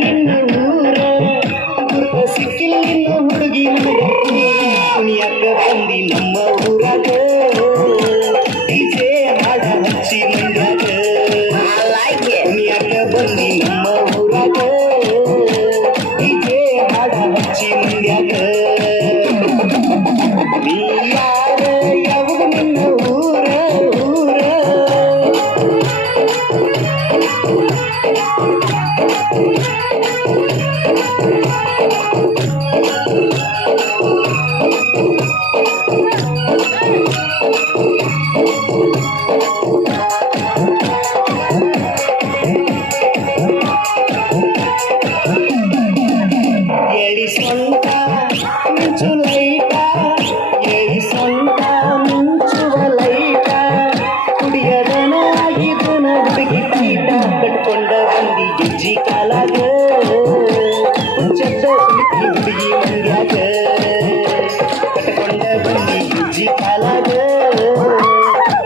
ನಿನ್ನ ಊರ ಗುರುತ ಸಿಕ್ಕಿಲ್ಲ ನಿನ್ನ ಹುಡುಗಿ ಕುಣಿಯಾಕ ಬಂದಿ ನಮ್ಮ ಊರಾಗ ಡಿಜೆ ಹಾಡ ಹಚ್ಚಿ ಮಂಡ್ಯಾಗ ಕುಣಿಯಾಕ ಬಂದಿ ನಮ್ಮ ಊರಾಗ ಡಿಜೆ ಹಾಡ ಹಚ್ಚಿ ಮಂಡ್ಯಾಗ ನೀ ಯಾರ ಯಾವಾಗ ನಿನ್ನ ಊರ ಊರ ಎಳಿ ಸ್ವಂತ ಮಿಂಚು ಲೈಟ ಎಳಿ ಸ್ವಂತ ಮಿಂಚುವ ಲೈಟ ಕುಡಿಯದನಾಗಿದ್ದನ ಹುಡುಗಿ ಕೀಟ ಕಟ್ಕೊಂಡ ಬಂದಿ ಗೆಜ್ಜಿ ಕಾಲಾಗ ಹುಚ್ಚದ್ದ ಹುಡುಗಿ ಮಂಡ್ಯಾಗ ಕಟ್ಕೊಂಡ ಬಂದಿ ಗೆಜ್ಜಿ ಕಾಲಾಗ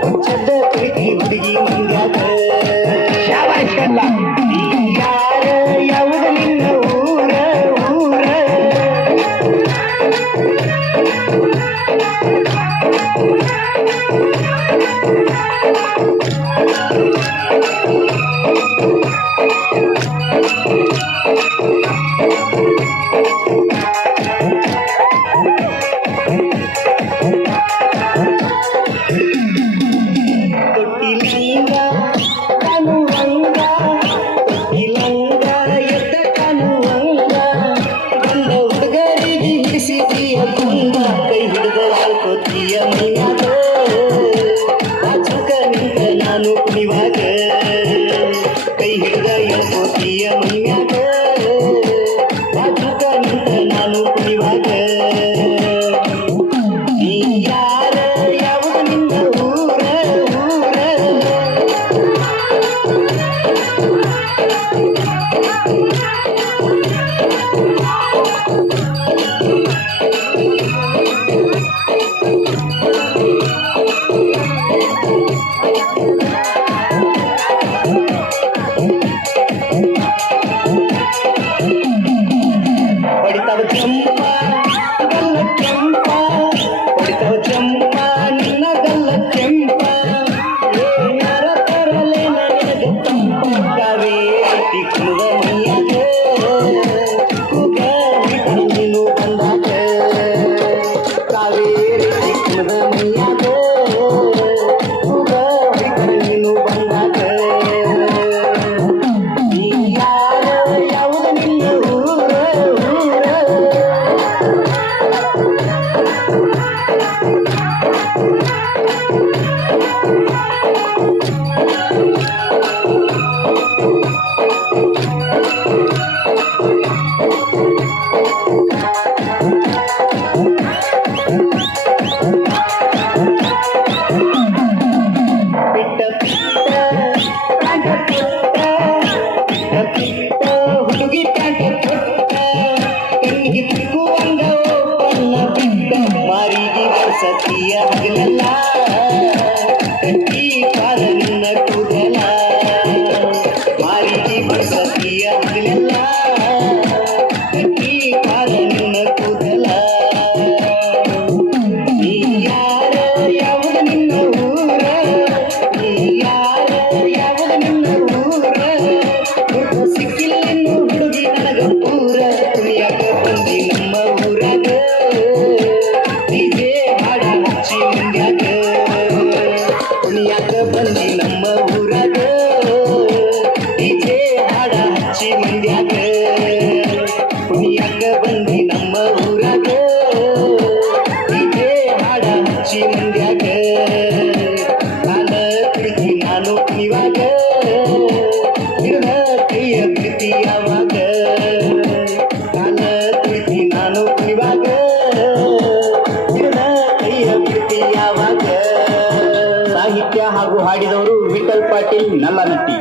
ಹುಚ್ಚದ್ದ ಹುಡುಗಿ ಮಂಡ್ಯಾಗ ಯಾರ ಯಾವಾಗ ನಿನ್ನ ಊರ ಊರ ತೊಟ್ಟಿಲಂಗ ಕನುವಂಗ ತೊಟ್ಟಿಲಂಗ ಎದ್ದ ಕನುವಂಗ ಬಂದ ಹುಡುಗರಿಗೆ ಹಿಡಿಸಿದೀಯ ಗುಂಗ ಕೈ ಹಿಡಿದ ಹಾಕೋತೀಯ ಮೈಯಾಗ ಬಾಜುಕ ನಿಂತ ನಾನು ಕುಣಿವಾಗ ಕೈ ಹಿಡಿದ ಹೇಳ್ಕೋತೀಯ ಮೈಯಾಗ ಬಾಜುಕ ನಿಂತ ನಾನು ಕುಣಿವಾಗ ನೀ ಯಾರ ಯಾವಾಗ ನಿನ್ನ ಊರ ಊರ ಹೊಡಿತಾವ ಚಂಪ ಗಲ್ಲ ಕೆಂಪ ಹೊಡಿತಾವ ಚಂಪ ನಿನ್ನ ಗಲ್ಲ ಕೆಂಪ ಏನಾರ ತರಲೆ ನನಗ ತಂಪ ಕಾವೇರಿ ಕುಲದ ಮೈಯಾಗ ಕುಗ ನೀನು ಬಂದಾಗ ಕಾವೇರಿ ಕುಲದ ಮೈಯಾಗ ಕುಗ ನೀನು ಬಂದಾಗ ನೀ ಯಾರ ಯಾವಾಗ ನಿನ್ನ ಊರ ಊರ ಬಿಟ್ಟ ಪಿಟ್ಟ ಪ್ಯಾಂಟ ಪುಟ್ಟ ಬಿಟ್ಟ ಪಿಟ್ಟ ಹುಡುಗಿ ಪ್ಯಾಂಟ ಪುಟ್ಟ ಕಣ್ಣಿಗೆ ತಿಕ್ಕುವಂಗ ಓಪನ್ನ ಬಿಟ್ಟ ಮಾರಿಗೆ ಸತಿಯ ಹಗಲಲ್ಲ ಕಟ್ಟಿ ಕಾಲ ನಿನ್ನ ಕೂದಲ ಮಾರಿಗೆ ಸತಿಯ ಹಗಲಲ್ಲ ಕಟ್ಟಿ ಕಾಲ ನಿನ್ನ ಕೂದಲ ನೀ ಯಾರ ಯಾವಾಗ ನಿನ್ನ ಊರ ನೀ ಯಾರ ಯಾವಾಗ ನಿನ್ನ ಊರ ಗುರುತು ಸಿಕ್ಕಿಲ್ಲ ನಿನ್ನ ಹುಡುಗಿ ನನಗ ಪೂರ ಕುಣಿಯಾಕ ಬಂದಿ ನಮ್ಮ ಊರಾಗ ಡಿಜೆ ಹಾಡ ಹಚ್ಚಿ ಮಂಡ್ಯಾಗ ಕುಣಿಯಾಕ ಬಂದಿ ನಮ್ಮ ಊರಾಗ ಡಿಜೆ ಹಾಡ ಹಚ್ಚಿ ಮಂಡ್ಯಾಗ ಕುಣಿಯಾಕ ಬಂದಿ ನಮ್ಮ ಊರಾಗ ಡಿಜೆ ಹಾಡ ಹಚ್ಚಿ ಮಂಡ್ಯಾಗ ನಾನ ಪ್ರೀತಿ ನಾನು ಕುಣಿವಾಗ ಹಿಡಿದ ಕೈಯ ಪ್ರೀತಿ ಯಾವಾಗ ನಾನ ಪ್ರೀತಿ ನಾನು ಕುಣಿವಾಗ ಹಿಡಿದ ಕೈಯ ಪ್ರೀತಿ ಯಾವಾಗ ಸಾಹಿತ್ಯ ಹಾಗೂ ಹಾಡಿದವರು ವಿಠಲ್ ಪಾಟೀಲ್ ನಲ್ಲನಟ್ಟಿ.